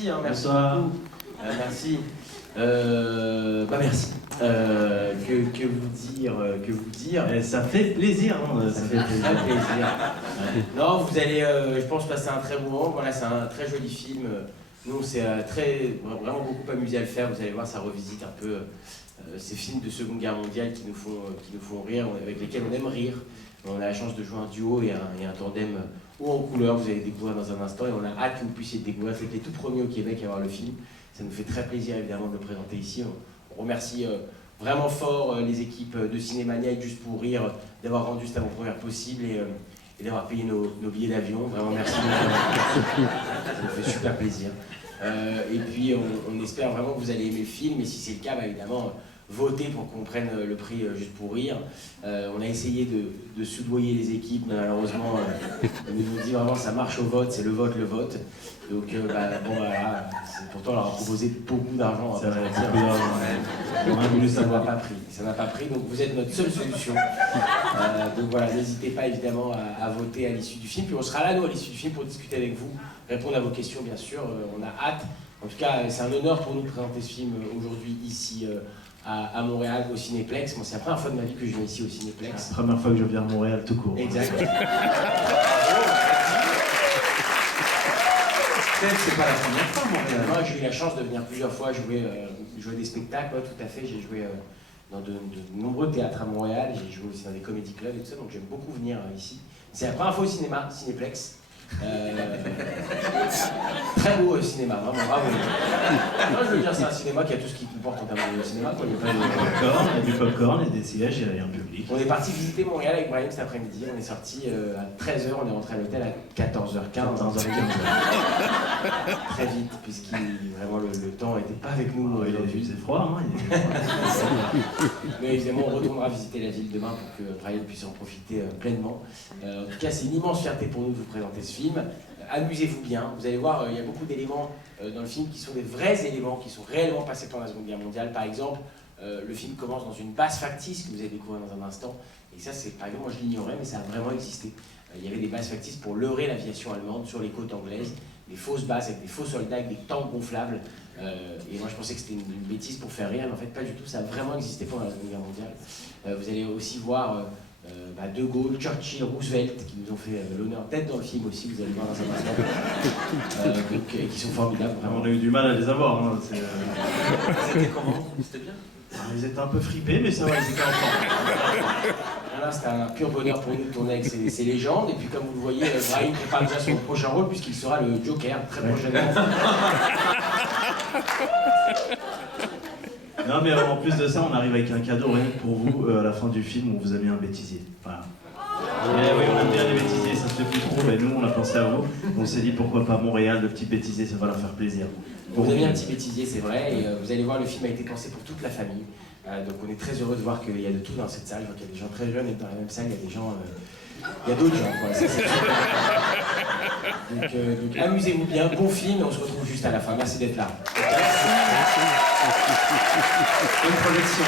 merci, hein, merci Bonsoir. beaucoup. Merci. Merci. Que vous dire Ça fait plaisir, hein, Ça fait très plaisir. Non, vous allez, je pense, passer un très bon moment. Voilà, c'est un très joli film. Nous, on s'est vraiment beaucoup amusé à le faire. Vous allez voir, ça revisite un peu ces films de Seconde Guerre mondiale qui nous font rire, avec lesquels on aime rire. On a la chance de jouer un duo et un tandem haut en couleur. Vous allez découvrir dans un instant et on a hâte que vous puissiez le découvrir. C'est les tout premiers au Québec à voir le film. Ça nous fait très plaisir évidemment de le présenter ici. On remercie vraiment fort les équipes de Cinémania et Juste pour Rire d'avoir rendu cette avant-première possible et d'avoir payé nos billets d'avion. Vraiment merci. Ça nous fait super plaisir. Et puis on espère vraiment que vous allez aimer le film et si c'est le cas, bah, évidemment, votez pour qu'on prenne le prix Juste pour Rire. On a essayé de soudoyer les équipes, mais malheureusement, on nous dit vraiment ça marche au vote, c'est le vote. Donc voilà, pourtant on leur a proposé beaucoup d'argent. Ça va être beaucoup d'argent. Ça n'a pas pris, donc vous êtes notre seule solution. Donc voilà, n'hésitez pas évidemment à voter à l'issue du film. Puis on sera là, nous, à l'issue du film, pour discuter avec vous, répondre à vos questions, bien sûr. On a hâte. En tout cas, c'est un honneur pour nous de présenter ce film aujourd'hui, ici, à Montréal, au Cinéplex. Moi, c'est la première fois de ma vie que je viens ici au Cinéplex. C'est la première fois que je viens à Montréal tout court. Exact. Peut-être c'est pas la première fois, Montréal. Moi, j'ai eu la chance de venir plusieurs fois jouer des spectacles, ouais, tout à fait. J'ai joué dans de nombreux théâtres à Montréal, j'ai joué aussi dans des comédie clubs et tout ça, donc j'aime beaucoup venir ici. C'est la première fois au cinéma, Cinéplex. Très beau cinéma, vraiment bravo. Moi, je veux dire, c'est un cinéma qui a tout ce qui comporte en termes de cinéma. Quoi. Il y a du popcorn, il y a des sièges, il y a un public. On est parti visiter Montréal avec Brahim cet après-midi. On est sorti à 13h, on est rentré à l'hôtel à 14h15. 14h15. Très vite, puisqu'il vraiment le temps n'était pas avec nous. Aujourd'hui, c'est froid. Hein, Mais évidemment, on retournera visiter la ville demain pour que Brahim puisse en profiter pleinement. En tout cas, c'est une immense fierté pour nous de vous présenter ce film. Amusez-vous bien. Vous allez voir, il y a beaucoup d'éléments dans le film qui sont des vrais éléments, qui sont réellement passés pendant la Seconde Guerre mondiale. Par exemple, le film commence dans une base factice que vous allez découvrir dans un instant. Et ça, c'est par exemple, moi je l'ignorais, mais ça a vraiment existé. Il y avait des bases factices pour leurrer l'aviation allemande sur les côtes anglaises, des fausses bases avec des faux soldats, avec des tanks gonflables. Et moi je pensais que c'était une bêtise pour faire rire, mais en fait pas du tout, ça a vraiment existé pendant la Seconde Guerre mondiale. Vous allez aussi voir De Gaulle, Churchill, Roosevelt, qui nous ont fait l'honneur d'être dans le film aussi, vous allez voir dans un instant, et qui sont formidables, vraiment. On a eu du mal à les avoir. Hein, C'était comment? C'était bien? Ils étaient un peu fripés, mais ça va, ils étaient enfants. Voilà, c'était un pur bonheur pour nous de tourner avec ces légendes, et puis comme vous le voyez, Brahim prépare déjà son prochain rôle, puisqu'il sera le Joker, très prochainement. Non mais en plus de ça, on arrive avec un cadeau rien que pour vous. À la fin du film, on vous a mis un bêtisier. Voilà. Et oui, on aime bien les bêtisiers, ça se fait plus trop. Mais nous, on a pensé à vous. On s'est dit pourquoi pas Montréal, le petit bêtisier, ça va leur faire plaisir. Vous avez un petit bêtisier, c'est vrai, et vous allez voir, le film a été pensé pour toute la famille. Donc on est très heureux de voir qu'il y a de tout dans cette salle. Je vois qu'il y a des gens très jeunes et dans la même salle, il y a des gens... il y a d'autres gens, quoi. Ça, donc amusez-vous bien, bon film, et on se retrouve juste à la fin. Merci d'être là. Bonne projection.